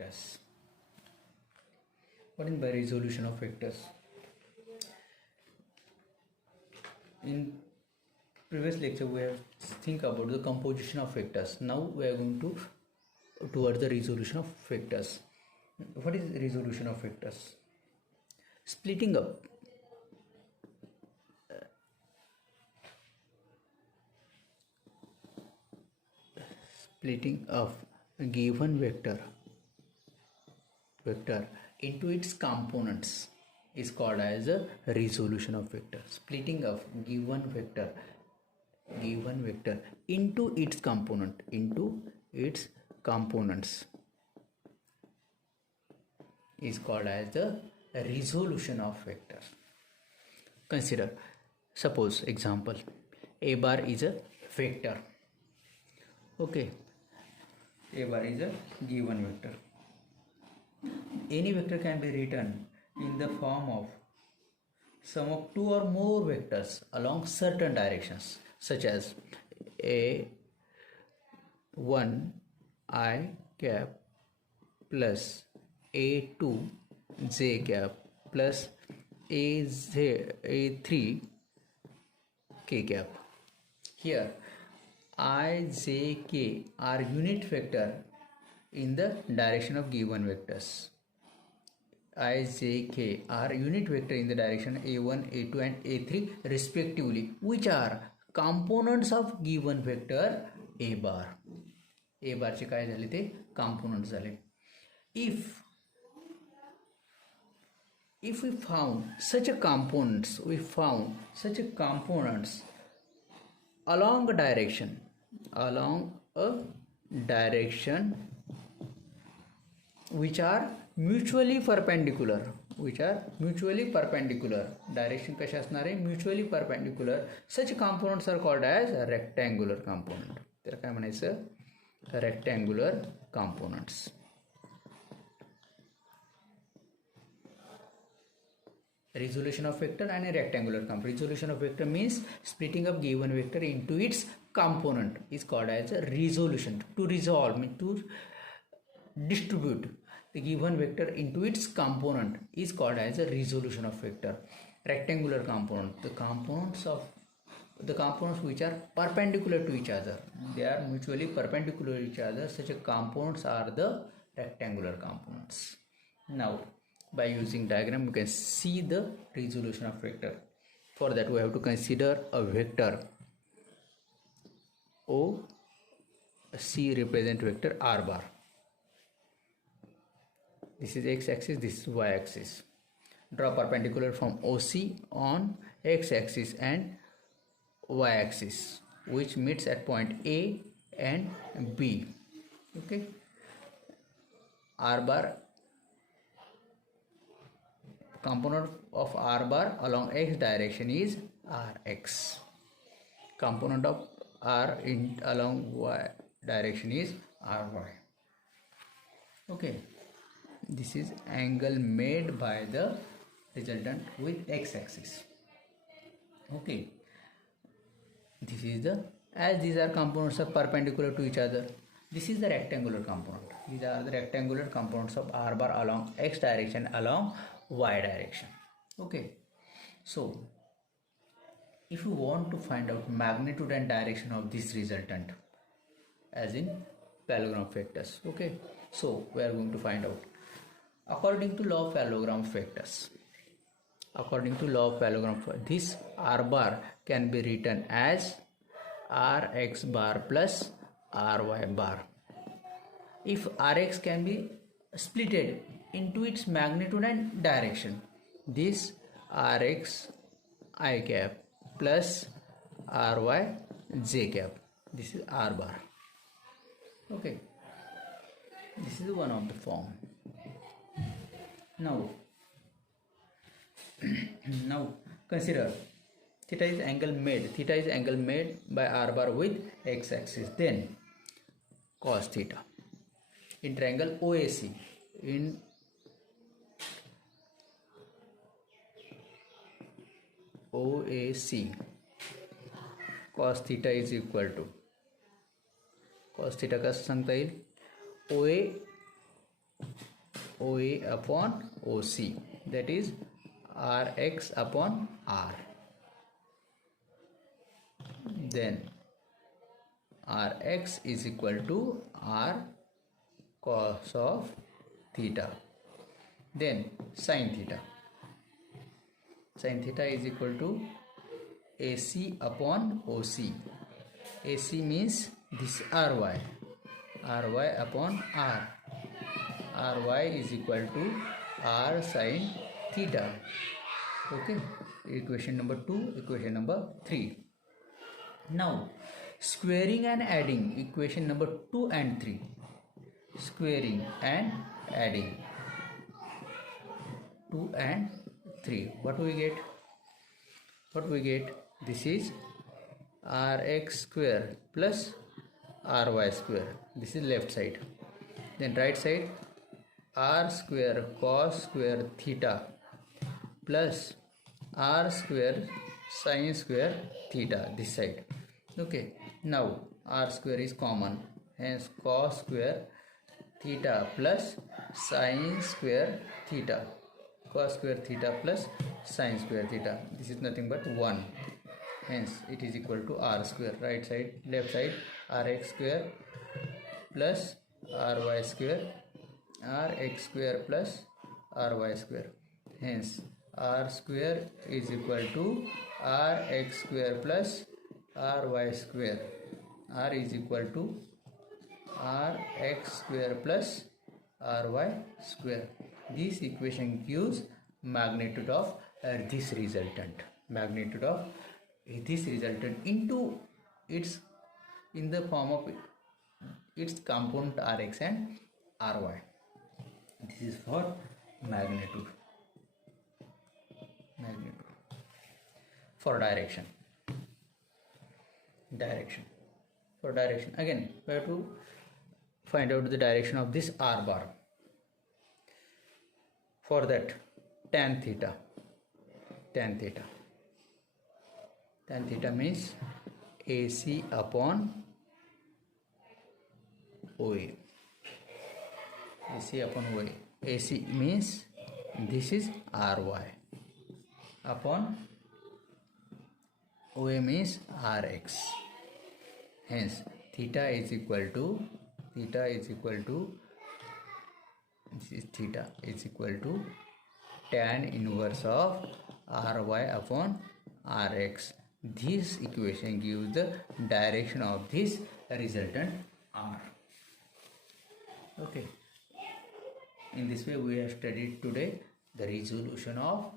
vectors. What is by resolution of vectors? In previous lecture we have think about the composition of vectors. Now we are going to towards the resolution of vectors. What is resolution of vectors? Splitting up a given vector into its components is called as a resolution of vector. Splitting of given vector into its components is called as the resolution of vector. Consider, suppose example, a bar is a vector. Okay, a bar is a given vector. Any vector can be written in the form of sum of two or more vectors along certain directions, such as a1 I cap plus a2 j cap plus a3 k cap. Here I, j, k are unit vector in the direction of given vectors. I, j, k are unit vector in the direction a1, a2 and a3 respectively, which are components of given vector a bar. A bar चे काय झाले ते components झाले. If we found such a components along a direction which are mutually perpendicular. Direction कशा असणार आहे? Mutually perpendicular. Such components are called as rectangular component. तर काय म्हणायचं? Rectangular components. Resolution of vector and a rectangular component. Resolution of vector means splitting up given vector into its component is called as a resolution. To resolve means to distribute the given vector into its component is called as a resolution of vector. Rectangular component, the components which are perpendicular to each other, they are mutually perpendicular to each other. Such components are the rectangular components. Now by using diagram you can see the resolution of vector. For that we have to consider a vector O C represent vector r bar. This is x-axis, this is y-axis. Draw perpendicular from OC on x-axis and y-axis which meets at point A and B. Okay, r bar, component of r bar along x direction is rx. Component of r along y direction is ry. Okay, this is angle made by the resultant with x-axis. Okay, this is as these are components of perpendicular to each other. This is the rectangular component. These are the rectangular components of r bar along x direction along y direction. Okay, so if you want to find out magnitude and direction of this resultant as in parallelogram of vectors, okay, so we are going to find out according to law of parallelogram of vectors. This r bar can be written as rx bar plus ry bar. If rx can be splitted into its magnitude and direction, this rx I cap plus ry j cap, this is r bar. Okay, this is one of the form. Now consider theta is angle made by r bar with x-axis. Then cos theta in triangle OAC, in OAC cos theta is equal to, cos theta कसं सांगता येईल, OA OA upon OC, that is Rx upon R. Then Rx is equal to R cos of theta. Then sin theta. Sin theta is equal to AC upon OC. AC means this Ry. Ry upon R. Ry is equal to R sin theta. Okay. Equation number 2. Equation number 3. Now squaring and adding equation number 2 and 3. Squaring and adding 2 and 3. What we get? This is Rx square plus Ry square. This is left side. Then right side, R square cos square theta plus R square sin square theta, this side. Okay. Now R square is common, hence cos square theta plus sin square theta. Cos square theta plus sin square theta. This is nothing but 1. Hence it is equal to R square. Right side, left side, Rx square plus Ry square. Rx square plus Ry square. Hence R square is equal to Rx square plus Ry square. R is equal to Rx square plus Ry square. This equation gives magnitude of this resultant. Magnitude of this resultant into its in the form of its component Rx and Ry. This is for magnitude. For direction. For direction, again we have to find out the direction of this R bar. For that, tan theta means AC upon OA. AC means this is Ry upon OA means Rx. Hence theta is equal to tan inverse of Ry upon Rx. This equation gives the direction of this resultant R. Okay. In this way we have studied today the resolution of